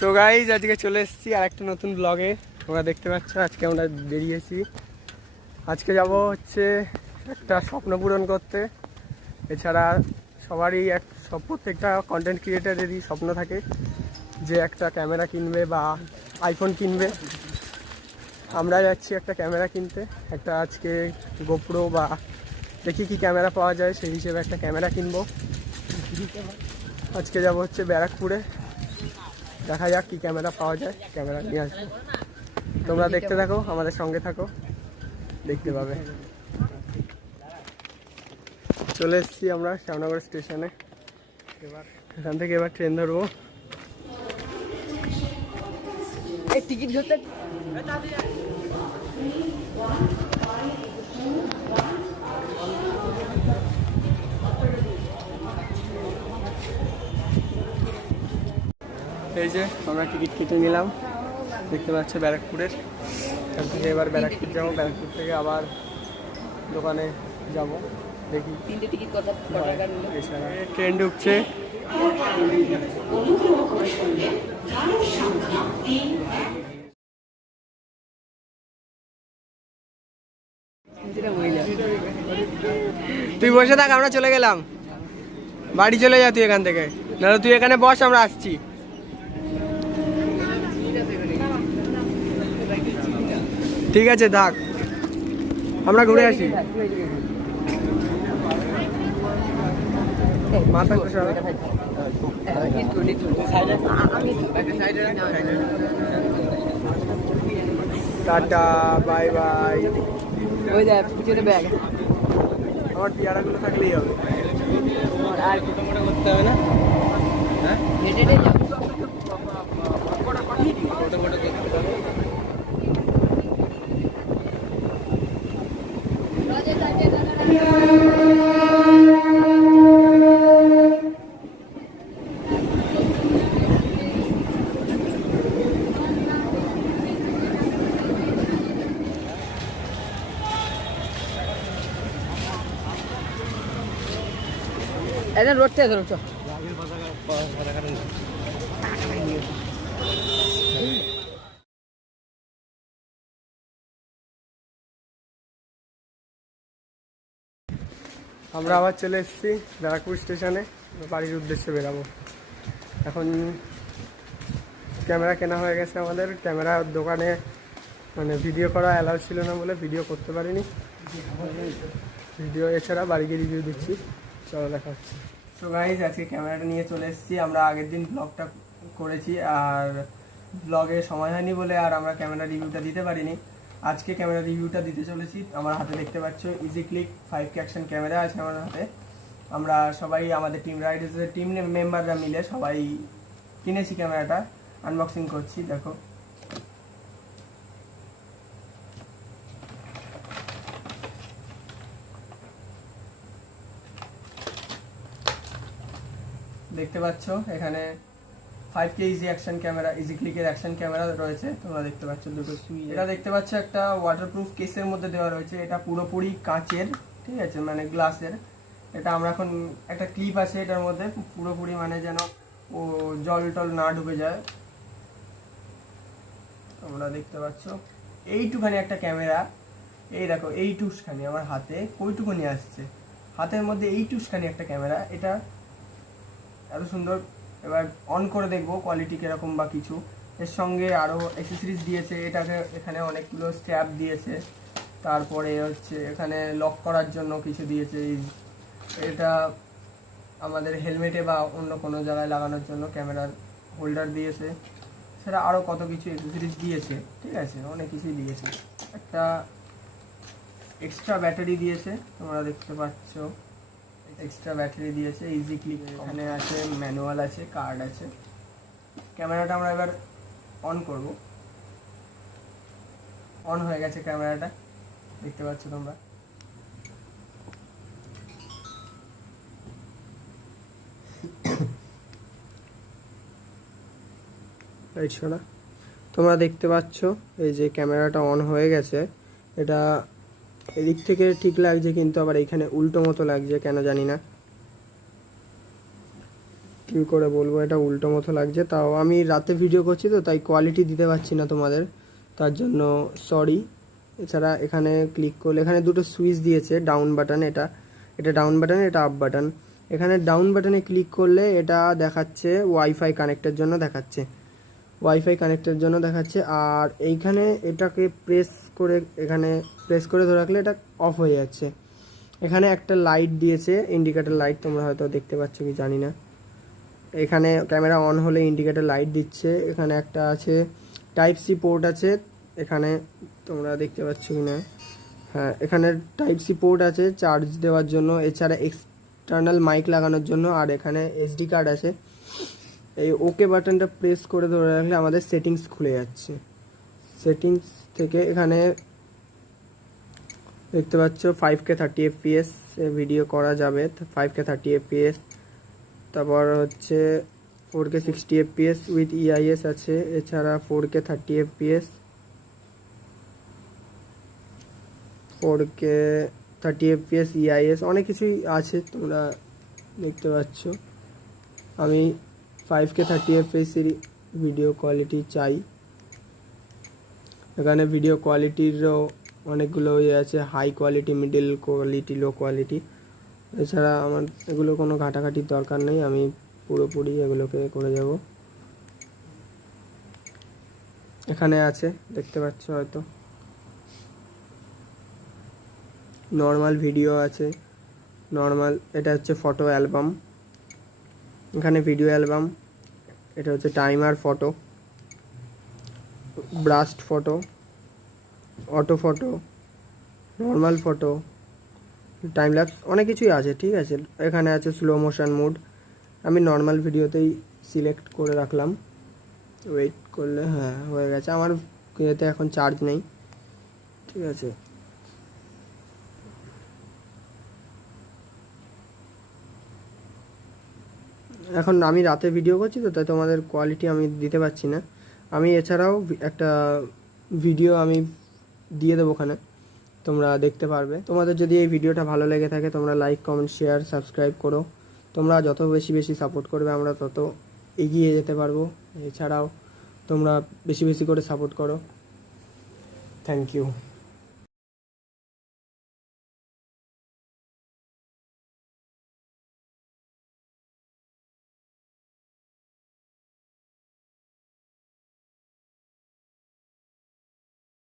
So guys আজকে চলে এসেছি আর একটা নতুন ব্লগে তোমরা দেখতে পাচ্ছ, আজকে আমরা বেরিয়েছি আজকে যাব হচ্ছে একটা স্বপ্ন পূরণ করতে। এছাড়া সবারই এক সব প্রত্যেকটা কন্টেন্ট ক্রিয়েটারেরই স্বপ্ন থাকে যে একটা ক্যামেরা কিনবে বা আইফোন কিনবে। আমরা যাচ্ছি একটা ক্যামেরা কিনতে। একটা আজকে গোপ্রো বা দেখি কি ক্যামেরা পাওয়া যায়, সেই হিসেবে একটা ক্যামেরা কিনবো। আজকে যাব হচ্ছে ব্যারাকপুরে। দেখা যাক কি ক্যামেরা পাওয়া যায়, ক্যামেরা নিয়ে আসব। তোমরা দেখতে থাকো, আমাদের সঙ্গে থাকো, দেখতে পাবে। চলে এসেছি আমরা শ্যামনগর স্টেশনে। এখান থেকে এবার ট্রেন ধরবো। টিকিট ধরতে এই যে আমরা টিকিট কেটে নিলাম। দেখতে পাচ্ছ ব্যারাকপুরের। এখান থেকে এবার ব্যারাকপুর যাব। ব্যারাকপুর থেকে আবার দোকানে যাব। দেখি। তিনটে টিকিট কত ট্রেন ঢুকছে। তুই বসে থাক আমরা চলে গেলাম। বাড়ি চলে যা তুই এখান থেকে। নাহলে তুই এখানে বস আমরা আসছি। ঠিক আছে থাক। আমরা ঘুরে আসি। মাথা টাটা বাই বাই। ওই দেখ পিছনে ব্যাগ। আমার পিয়ারাগুলো থাকলেই হবে। আর করতে হবে না? একদম রোড থেকে আমরা আবার চলে এসেছি ব্যারাকপুর স্টেশনে। বাড়ির উদ্দেশ্যে বেরাবো। এখন ক্যামেরা কেনা হয়ে গেছে আমাদের। ক্যামেরা দোকানে মানে ভিডিও করা অ্যালাউ ছিল না বলে ভিডিও করতে পারিনি। ভিডিও এছাড়া বাড়ি গিয়ে রিভিউ দিচ্ছি। চলো দেখা হচ্ছে। গাইজ আজকে ক্যামেরাটা নিয়ে চলে এসেছি। আমরা আগের দিন ব্লগটা করেছি আর ব্লগে সময় হয়নি বলে আর আমরা ক্যামেরা রিভিউটা দিতে পারিনি। আজকে ক্যামেরা রিভিউটা দিতে চলেছি। আমার হাতে দেখতে পাচ্ছ easy click five action camera আছে আমার হাতে। আমরা সবাই, আমাদের টিম রাইডার্সের টিম মেম্বাররা মিলে সবাই কিনেছি ক্যামেরাটা। আনবক্সিং করছি, দেখো। দেখতে পাচ্ছ, এখানে five K easy action camera easy ক্লিকের action camera রয়েছে, তোমরা দেখতে পাচ্ছ দুটো সুই এটা দেখতে পাচ্ছ একটা ওয়াটারপ্রুফ কেসের মধ্যে দেওয়া রয়েছে, এটা পুরোপুরি কাঁচের, ঠিক আছে মানে গ্লাসের এটা আমরা এখন একটা ক্লিপ আছে এটার মধ্যে, পুরোপুরি মানে যেন ও জল টল না ঢুকে যায়। তোমরা দেখতে পাচ্ছ, এইটুখানি একটা ক্যামেরা এই দেখো এইটুখানি আমার হাতে, কইটুকুনি আসছে। হাতের মধ্যে এইটুখানি একটা ক্যামেরা এটা এত সুন্দর। এবার অন করে দেখব কোয়ালিটি কীরকম বা কিছু। এর সঙ্গে আরও অ্যাক্সেসরিজ দিয়েছে, এটাকে এখানে অনেকগুলো স্ট্যাপ দিয়েছে। তারপরে হচ্ছে এখানে লক করার জন্য কিছু দিয়েছে। এটা আমাদের হেলমেটে বা অন্য কোনো জায়গায় লাগানোর জন্য ক্যামেরার হোল্ডার দিয়েছে। সেটা আরও কত কিছু অ্যাক্সেসরিজ দিয়েছে, ঠিক আছে? অনেক কিছুই দিয়েছে। একটা এক্সট্রা ব্যাটারি দিয়েছে, তোমরা দেখতে পাচ্ছ। এক্সট্রা ব্যাটারি দিয়েছে ইজি ক্লিক এখানে আছে ম্যানুয়াল আছে কার্ড আছে। ক্যামেরাটা আমরা এবার অন করব। অন হয়ে গেছে ক্যামেরাটা। দেখতে পাচ্ছ তোমরা? তোমরা দেখতে পাচ্ছ এই যে ক্যামেরাটা অন হয়ে গেছে, এটা এদিক থেকে ঠিক লাগছে কিন্তু আবার এখানে উল্টো মতো লাগছে, কেন জানি না। কী করে বলব, এটা উল্টো মতো লাগছে। তাও আমি রাতে ভিডিও করছি তো, তাই কোয়ালিটি দিতে পারছি না তোমাদের। তার জন্য সরি এছাড়া এখানে ক্লিক করলে, এখানে দুটো সুইচ দিয়েছে ডাউন বাটন এটা। এটা ডাউন বাটন এটা আপ বাটন এখানে ডাউন বাটনে ক্লিক করলে এটা দেখাচ্ছে ওয়াইফাই কানেক্টের জন্য দেখাচ্ছে। ওয়াইফাই কানেক্টের জন্য দেখাচ্ছে। আর এইখানে এটাকে প্রেস করে এখানে প্রেস করে ধরে রাখলে এটা অফ হয়ে যাচ্ছে। এখানে একটা লাইট দিয়েছে ইন্ডিকেটর লাইট তোমরা হয়তো দেখতে পাচ্ছ কি জানি না। এখানে ক্যামেরা অন হলে ইন্ডিকেটর লাইট দিচ্ছে। এখানে একটা আছে টাইপ সি পোর্ট আছে। এখানে তোমরা দেখতে পাচ্ছ কি না? হ্যাঁ এখানে টাইপ সি পোর্ট আছে চার্জ দেওয়ার জন্য। এছাড়া এক্সটার্নাল মাইক লাগানোর জন্য। আর এখানে এসডি কার্ড আছে। এই ওকে বাটনটা প্রেস করে ধরে রাখলে আমাদের সেটিংস খুলে যাচ্ছে। সেটিংস থেকে এখানে দেখতে পাচ্ছ five K thirty FPS video করা যাবে। ফাইভ কে থার্টি এফপিএস তারপর হচ্ছে four K sixty FPS with EIS আছে। এছাড়া four K thirty FPS four K thirty FPS EIS অনেক কিছুই আছে তোমরা দেখতে পাচ্ছ। আমি ফাইভ কে থার্টি এফপিএসের ভিডিও কোয়ালিটি চাই। এখানে ভিডিও কোয়ালিটিরও অনেকগুলো ইয়ে আছে high quality middle quality low quality এছাড়া আমার এগুলো কোনো ঘাটাঘাটির দরকার নেই, আমি পুরোপুরি এগুলোকে করে যাব। এখানে আছে, দেখতে পাচ্ছ হয়তো। নর্মাল ভিডিও আছে নর্মাল এটা হচ্ছে ফটো অ্যালবাম এখানে ভিডিও অ্যালবাম এটা হচ্ছে timer photo burst photo auto photo normal photo time lapse অনেক কিছুই আছে, ঠিক আছে? এখানে আছে স্লো মোশন মুড আমি নর্মাল ভিডিওতেই সিলেক্ট করে রাখলাম। ওয়েট করলে হ্যাঁ হয়ে গেছে। আমার ইয়েতে এখন চার্জ নেই, ঠিক আছে? এখন আমি রাতে ভিডিও করছি তো, তাই তোমাদের কোয়ালিটি আমি দিতে পারছি না। আমি এছাড়াও একটা ভিডিও আমি দিয়ে দেবো ওখানে, তোমরা দেখতে পারবে। তোমাদের যদি এই ভিডিওটা ভালো লেগে থাকে, তোমরা লাইক কমেন্ট শেয়ার সাবস্ক্রাইব করো। তোমরা যত বেশি বেশি সাপোর্ট করবে, আমরা তত এগিয়ে যেতে পারব। এছাড়াও তোমরা বেশি বেশি করে সাপোর্ট করো। Thank you